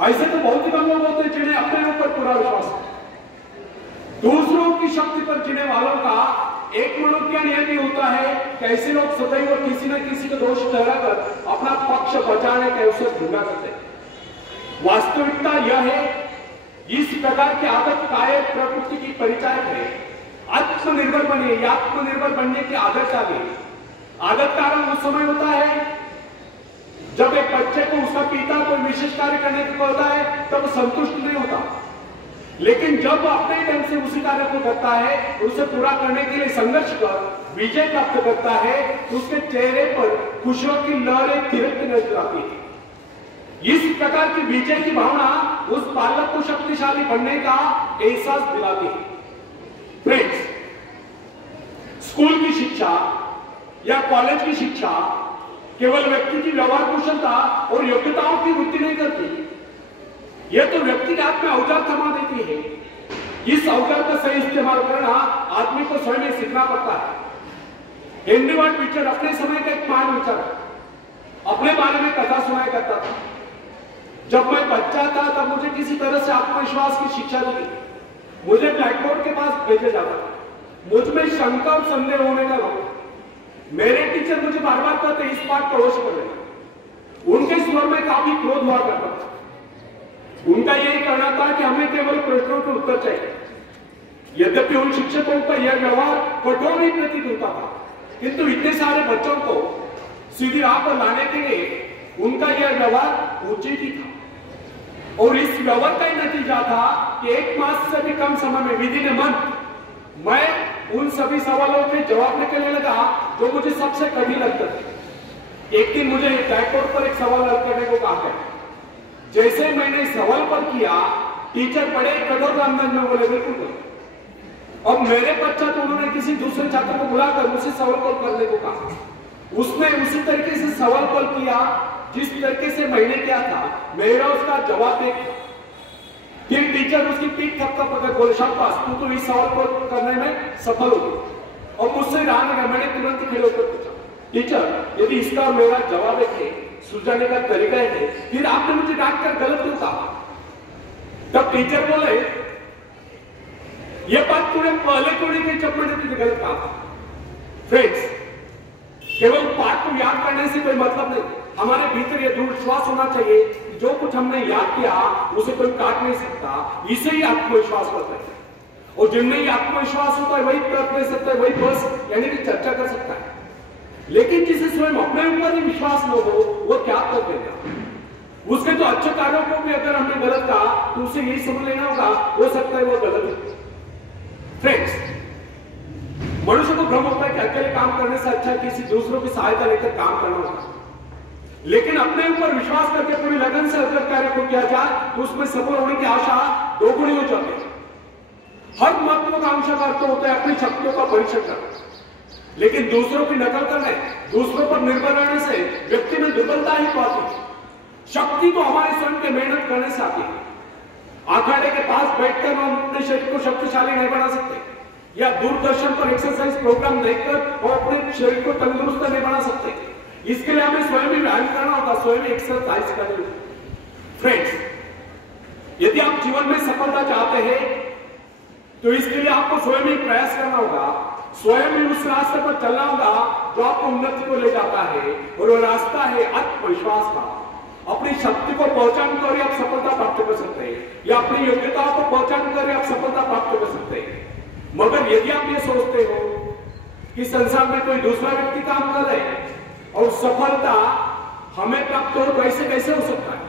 ऐसे तो बहुत ही कम लोग होते हैं जिन्हें अपने ऊपर पूरा विश्वास है। दूसरों की शक्ति पर जीने वालों का एक मनोज्ञान यह भी होता है कि ऐसे लोग सदैव किसी न किसी को दोष ठहराकर अपना पक्ष बचाने के अवसर ढूंढा करते हैं। वास्तविकता यह है, इस प्रकार की आदत काय प्रकृति की परिचायक है। आत्मनिर्भर बने, आत्मनिर्भर बनने की आदत आ गई। आदत का आरंभ उस समय होता है जब एक बच्चे को उसका पिता कोई विशेष कार्य करने को कहता है तब संतुष्ट नहीं होता, लेकिन जब अपने ढंग से उसी कार्य को करता है, उसे पूरा करने के लिए संघर्ष कर विजय प्राप्त करता है, तो उसके चेहरे पर खुशियों की लहरें थिरकती नजर आती है। इस प्रकार की विजय की भावना उस बालक को शक्तिशाली बनने का एहसास दिलाती है। फ्रेंड्स, स्कूल की शिक्षा या कॉलेज की शिक्षा केवल व्यक्ति की व्यवहार कुशलता और योग्यताओं की वृद्धि नहीं करती, यह तो व्यक्ति के हाथ में औजार थमा देती है। इस औजार का सही इस्तेमाल करना आदमी को स्वयं ही सीखना पड़ता है। हेनरी वार्ड बीचर अपने समय का एक महान विचार अपने बारे में कथा सुनाया करता था। जब मैं बच्चा था तब मुझे किसी तरह से आत्मविश्वास की शिक्षा दी। मुझे ब्लैक बोर्ड के पास भेजा जाता था। मुझ में शंका और संदेह होने का रोग। मेरे टीचर मुझे बार बार कहते इस बात का होश कर लेना। उनके स्वर में काफी क्रोध हुआ करता था। उनका यही कहना था कि हमें केवल प्रश्नों के उत्तर चाहिए। यद्यपि उन शिक्षकों का यह व्यवहार कठोर ही प्रतीत होता था, किंतु इतने सारे बच्चों को सीधी राह पर लाने के लिए उनका यह व्यवहार उचित ही था। और इस व्यवहार का ही नतीजा था कि 1 मास से भी कम समय में विदिन ए मंथ मैं उन सभी सवालों के जवाब निकलने लगा जो मुझे सबसे कठिन लगते थे। एक दिन मुझे ब्लैक बोर्ड पर एक सवाल हल करने को कहा गया। जैसे मैंने सवाल पर किया, टीचर बड़े कठोर अंदाज में बोले बिल्कुल। अब मेरे पश्चात उन्होंने किसी दूसरे छात्र को बुलाकर उसी सवाल को करने को कहा। उसने उसी तरीके से सवाल पर किया जिस तरीके से मैंने किया था। मेरा उसका जवाब एक। फिर टीचर उसकी पीठ थपथप कर बोले शाबाश, तू तो इस सवाल को करने में सफल हो गई। और मुझसे रहा नहीं, मैंने तुरंत खड़े होकर पूछा, टीचर यदि इसका मेरा जवाब है सुलझाने का तरीका है, फिर आपने मुझे डांट कर गलत क्यों कहा? तब टीचर बोले यह बात तूने पहले क्यों नहीं कही जब मैंने तुझे गलत कहा? फ्रेंड्स, केवल पाठ को याद करने से कोई मतलब नहीं। हमारे भीतर यह दृढ़ विश्वास होना चाहिए, जो कुछ हमने याद किया उसे कोई काट नहीं सकता। इसे ही आत्मविश्वास होता है। और जिनमें ही आत्मविश्वास होता है वही तर्क दे सकता है, वही बस यानी कि चर्चा कर सकता है। लेकिन जिसे स्वयं अपने ऊपर ही विश्वास न हो, वो क्या कर देगा? उसके तो अच्छे कार्यों को भी अगर हमने गलत कहा तो उसे यही समझ लेना होगा हो सकता है वो गलत है। फ्रेंड्स, मनुष्य को भ्रम होता है कि अकेले काम करने से अच्छा किसी दूसरों की सहायता लेकर काम करना होगा। लेकिन अपने ऊपर विश्वास करके पूरी लगन से अगर कार्य को किया जाए तो उसमें सफल होने की आशा दोगुनी हो जाती है। हर महत्वाकांक्षा का अर्थ होता है अपनी शक्तियों का परीक्षण करना। लेकिन दूसरों की नकल करने, दूसरों पर निर्भर रहने से व्यक्ति में दुर्बलता ही पाती है। शक्ति तो हमारे स्वयं के मेहनत करने से आती है। अखाड़े के पास बैठकर हम अपने शरीर को शक्तिशाली नहीं बना सकते, या दूरदर्शन पर एक्सरसाइज प्रोग्राम देखकर और अपने शरीर को तंदुरुस्त नहीं बना सकते। इसके लिए हमें स्वयं ही व्यायाम करना होगा, स्वयं एक्सरसाइज करनी होगी। फ्रेंड्स, यदि आप जीवन में सफलता चाहते हैं तो इसके लिए आपको स्वयं ही प्रयास करना होगा, स्वयं ही उस रास्ते पर चलना होगा जो आपको उन्नति को ले जाता है। और वो रास्ता है आत्मविश्वास का। अपनी शक्ति को पहचान कर आप सफलता प्राप्त कर सकते हैं, या अपनी योग्यताओं को पहचान कर आप सफलता प्राप्त कर सकते हैं। मगर यदि आप ये सोचते हो कि संसार में कोई दूसरा व्यक्ति काम कर रहे हैं और सफलता हमें प्राप्त हो, तो ऐसे कैसे हो सकता है?